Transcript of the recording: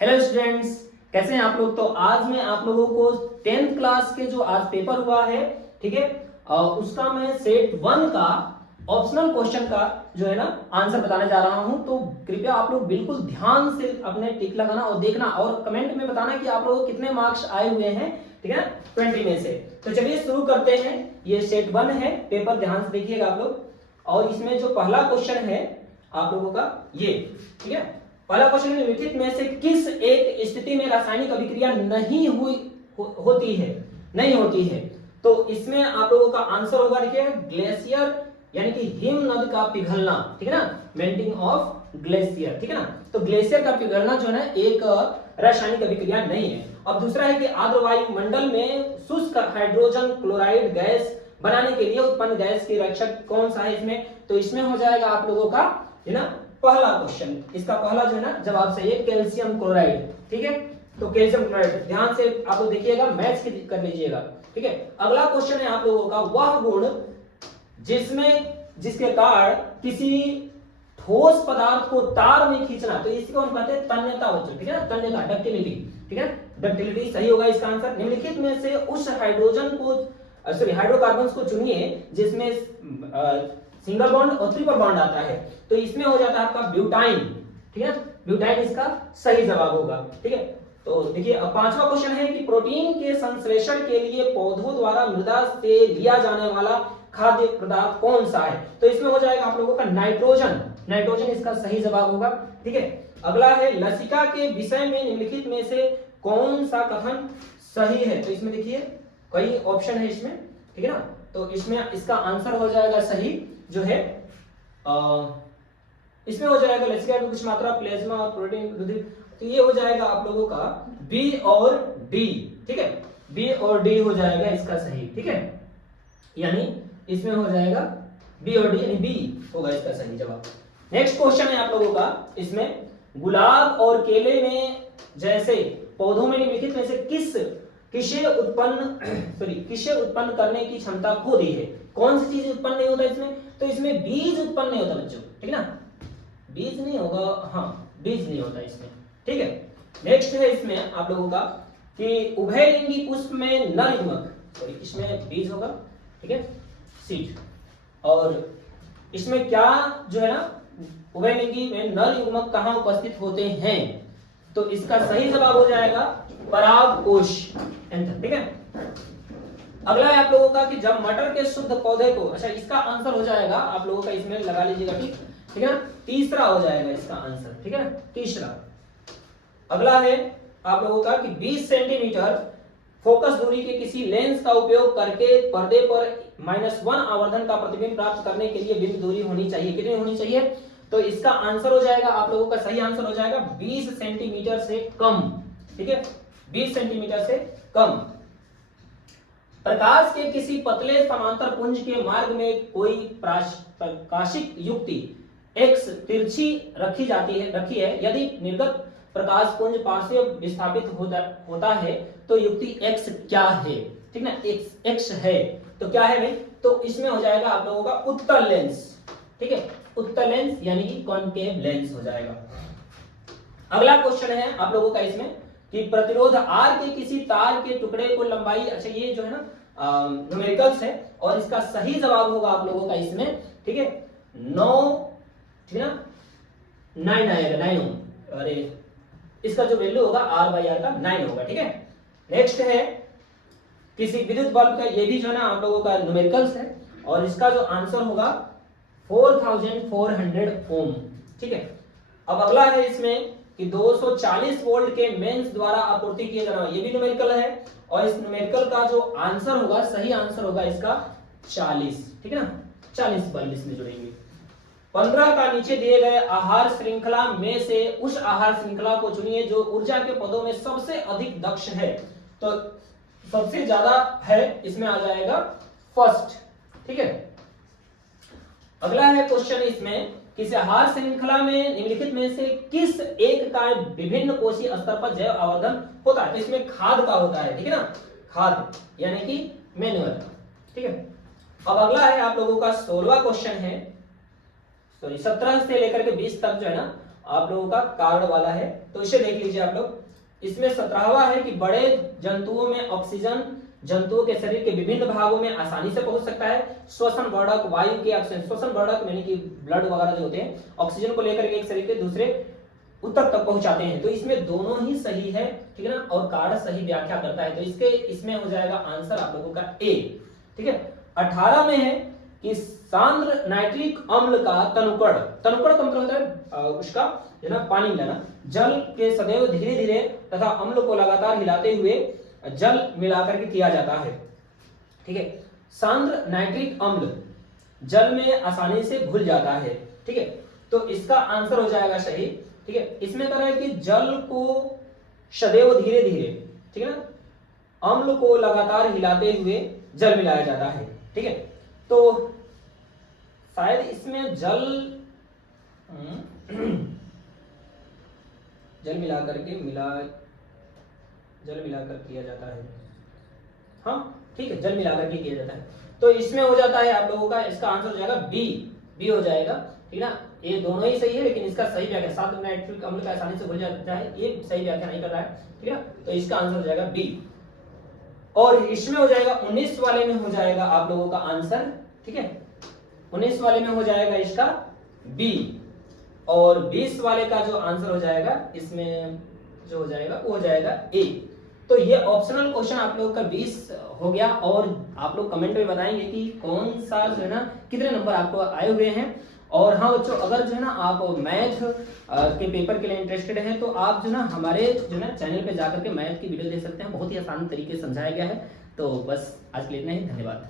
Hello students, कैसे हैं आप लोग। तो आज मैं आप लोगों को 10th क्लास के जो आज पेपर हुआ है, ठीक है, उसका मैं सेट 1 का ऑप्शनल क्वेश्चन का जो है ना आंसर बताने जा रहा हूं। तो कृपया आप लोग बिल्कुल ध्यान से अपने टिक लगाना और देखना और कमेंट में बताना कि आप लोगों को कितने मार्क्स आए हुए हैं, ठीक है, 20 में से। तो चलिए शुरू करते हैं। ये सेट 1 है, पेपर ध्यान से देखिएगा आप लोग। और इसमें जो पहला क्वेश्चन है आप लोगों का ये, ठीक है, पहला क्वेश्चन है निम्नलिखित में से किस एक स्थिति में रासायनिक अभिक्रिया नहीं होती है। तो इसमें आप लोगों का आंसर होगा, देखिए, ग्लेशियर यानी कि हिम नद का पिघलना, ठीक है ना, मेल्टिंग ऑफ ग्लेशियर, ठीक है ना। तो ग्लेशियर का पिघलना जो है ना एक रासायनिक अभिक्रिया नहीं है। अब दूसरा है कि आर्द्र वायुमंडल में शुष्क हाइड्रोजन क्लोराइड गैस बनाने के लिए उत्पन्न गैस के रक्षक कौन सा है इसमें। तो इसमें हो जाएगा आप लोगों का, है ना, पहला क्वेश्चन, इसका पहला जो है ना जवाब सही है कैल्शियम क्लोराइड, ठीक है। तो कैल्शियम क्लोराइड ध्यान से आप लोग देखिएगा, मैच कर लीजिएगा, ठीक है। अगला क्वेश्चन है आप लोगों का वह गुण जिसके कारण किसी ठोस पदार्थ को तार में खींचना, तो इसको हम कहते हैं तन्यता बच्चों, ठीक है ना, तन्यता, डक्टिलिटी, ठीक है, डक्टिलिटी सही होगा इसका आंसर। निम्नलिखित में से उस हाइड्रोकार्बन्स को चुनिए जिसमें सिंगल बॉन्ड और ट्रिपल बॉन्ड आता है। तो इसमें हो जाता है आपका ब्यूटाइन, ठीक है, ब्यूटाइन इसका सही जवाब होगा, ठीक है। तो देखिए अब पांचवा क्वेश्चन है कि प्रोटीन के संश्लेषण के लिए पौधों द्वारा मृदा से लिया जाने वाला खाद्य पदार्थ कौन सा है। तो इसमें हो जाएगा आप लोगों का नाइट्रोजन, नाइट्रोजन इसका सही जवाब होगा, ठीक है। अगला है लसिका के विषय में निम्नलिखित में से कौन सा कथन सही है। तो इसमें देखिए कई ऑप्शन है इसमें, ठीक है ना। तो इसमें इसका आंसर हो जाएगा सही जो है इसमें हो जाएगा लसिका की कुछ मात्रा प्लाज्मा और प्रोटीन, तो ये हो जाएगा आप लोगों का बी और डी, ठीक है, बी और डी हो जाएगा इसका सही, ठीक है, यानी इसमें हो जाएगा बी और डी, यानी बी होगा इसका सही जवाब। नेक्स्ट क्वेश्चन है आप लोगों का, इसमें गुलाब और केले में जैसे पौधों में निम्नलिखित में से किसे उत्पन्न करने की क्षमता खो दी है। कौन सी चीज उत्पन्न नहीं होता इसमें। तो इसमें बीज उत्पन्न नहीं होता बच्चों, ठीक है ना, बीज नहीं होगा, हाँ बीज नहीं होता इसमें, ठीक है। नेक्स्ट है इसमें आप लोगों का कि उभयलिंगी पुष्प में नर युग्मक, सॉरी इसमें बीज होगा, ठीक है, सीड। और इसमें क्या जो है ना उभयलिंगी में नर युग्मक कहां उपस्थित होते हैं। तो इसका सही जवाब हो जाएगा परागकोश, ठीक है। अगला है आप लोगों का कि जब मटर के शुद्ध पौधे को, अच्छा इसका आंसर हो जाएगा आप लोगों का, इसमें लगा लीजिएगा, ठीक है ना, तीसरा हो जाएगा इसका आंसर, ठीक है ना, तीसरा। अगला है आप लोगों का कि 20 सेंटीमीटर फोकस दूरी के किसी लेंस का उपयोग करके पर्दे पर -1 आवर्धन का प्रतिबिंब प्राप्त करने के लिए बिंदु दूरी होनी चाहिए, कितनी होनी चाहिए। तो इसका आंसर हो जाएगा आप लोगों का, सही आंसर हो जाएगा 20 सेंटीमीटर से कम, ठीक है, 20 सेंटीमीटर से कम। प्रकाश के किसी पतले समांतर पुंज के मार्ग में कोई प्रकाशिक युक्ति x तिरछी रखी है। यदि निर्गत प्रकाश पुंज पार्श्व विस्थापित होता है तो युक्ति x क्या है, ठीक ना, x है। तो क्या है भाई, तो इसमें हो जाएगा आप लोगों का उत्तल लेंस, ठीक है, उत्तल लेंस यानी कि कॉनकेव लेंस हो जाएगा। अगला क्वेश्चन है आप लोगों का इसमें कि प्रतिरोध R के किसी तार के टुकड़े को लंबाई, अच्छा ये जो है ना न्यूमेरिकल्स है और इसका सही जवाब होगा आप लोगों का इसमें, ठीक है, 9, ठीक है ना, 9 आएगा, 9 ओम, अरे इसका जो वैल्यू होगा R/R का 9 होगा, ठीक है। नेक्स्ट है किसी विद्युत बल्ब का, ये भी जो है ना आप लोगों का न्यूमेरिकल्स है और इसका जो आंसर होगा 4400 ओम, ठीक है। अब अगला है इसमें कि 240 वोल्ट के मेंस द्वारा आपूर्ति किया जाना, ये भी न्यूमेरिकल है और इस न्यूमेरिकल का जो आंसर होगा, सही आंसर होगा इसका 40, ठीक है ना, 40 बल्ब इसमें जुड़ेंगे। 15 का नीचे दिए गए आहार श्रृंखला में से उस आहार श्रृंखला को चुनिए जो ऊर्जा के पदों में सबसे अधिक दक्ष है। तो सबसे ज्यादा है इसमें आ जाएगा फर्स्ट, ठीक है। अगला है क्वेश्चन इसमें किसी आहार श्रृंखला में निम्नलिखित में से किस एक का विभिन्न कोशीय स्तर पर जैव आवर्धन होता है। तो इसमें खाद का होता है, ठीक है ना, खाद यानी कि मैन्युअल, ठीक है। अब अगला है आप लोगों का 16वां क्वेश्चन है, सॉरी 17 से लेकर के 20 तक जो है ना आप लोगों का कार्ड वाला है, तो इसे देख लीजिए आप लोग। इसमें 17वां है कि बड़े जंतुओं में ऑक्सीजन जंतुओं के शरीर के विभिन्न भागों में आसानी से पहुंच सकता है। श्वसन वर्धक वायु के ऑक्सीजन, श्वसन वर्धक यानी कि ब्लड वगैरह जो होते हैं ऑक्सीजन को लेकर के एक शरीर के दूसरे उत्तक तक पहुंचाते हैं। तो इसमें दोनों ही सही है, ठीक है ना, और कार्ड सही व्याख्या करता है। तो इसके इसमें हो जाएगा आंसर आप लोगों का ए, ठीक है। 18 में है कि सांद्र नाइट्रिक अम्ल का तनुकड़, तनुकड़ का मतलब होता है उसका जो ना पानी मिलाना, जल के सदैव धीरे धीरे तथा अम्ल को लगातार हिलाते हुए जल मिलाकर के किया जाता है, ठीक है। सांद्र नाइट्रिक अम्ल जल में आसानी से घुल जाता है, ठीक है। तो इसका आंसर हो जाएगा सही, ठीक है। इसमें कह रहा है कि जल को सदैव धीरे धीरे, ठीक है ना, अम्ल को लगातार हिलाते हुए जल मिलाया जाता है, ठीक है। तो शायद इसमें जल मिलाकर किया जाता है, हाँ ठीक है, जल मिलाकर के किया जाता है। तो इसमें हो जाता है आप लोगों का, इसका आंसर हो जाएगा बी हो जाएगा, ठीक है ना। ये दोनों ही सही है, लेकिन इसका सही व्याख्या सांद्र नाइट्रिक अम्ल का आसानी से घुल जाता है, ये सही व्याख्या नहीं कर रहा है, ठीक है ना। तो इसका आंसर हो जाएगा बी। और इसमें हो जाएगा 19 वाले में हो जाएगा आप लोगों का आंसर, ठीक है। 19 वाले में हो जाएगा इसका बी, और 20 वाले का जो आंसर हो जाएगा इसमें जो हो जाएगा वो हो जाएगा ए। तो ये ऑप्शनल क्वेश्चन आप लोगों का 20 हो गया। और आप लोग कमेंट में बताएंगे कि कौन सा जो है ना कितने नंबर आपको आए हुए हैं। और हाँ बच्चों, अगर जो है ना आप मैथ के पेपर के लिए इंटरेस्टेड हैं तो आप जो ना हमारे जो ना चैनल पे जाकर के मैथ की वीडियो देख सकते हैं, बहुत ही आसान तरीके से समझाया गया है। तो बस आज के लिए इतना ही, धन्यवाद।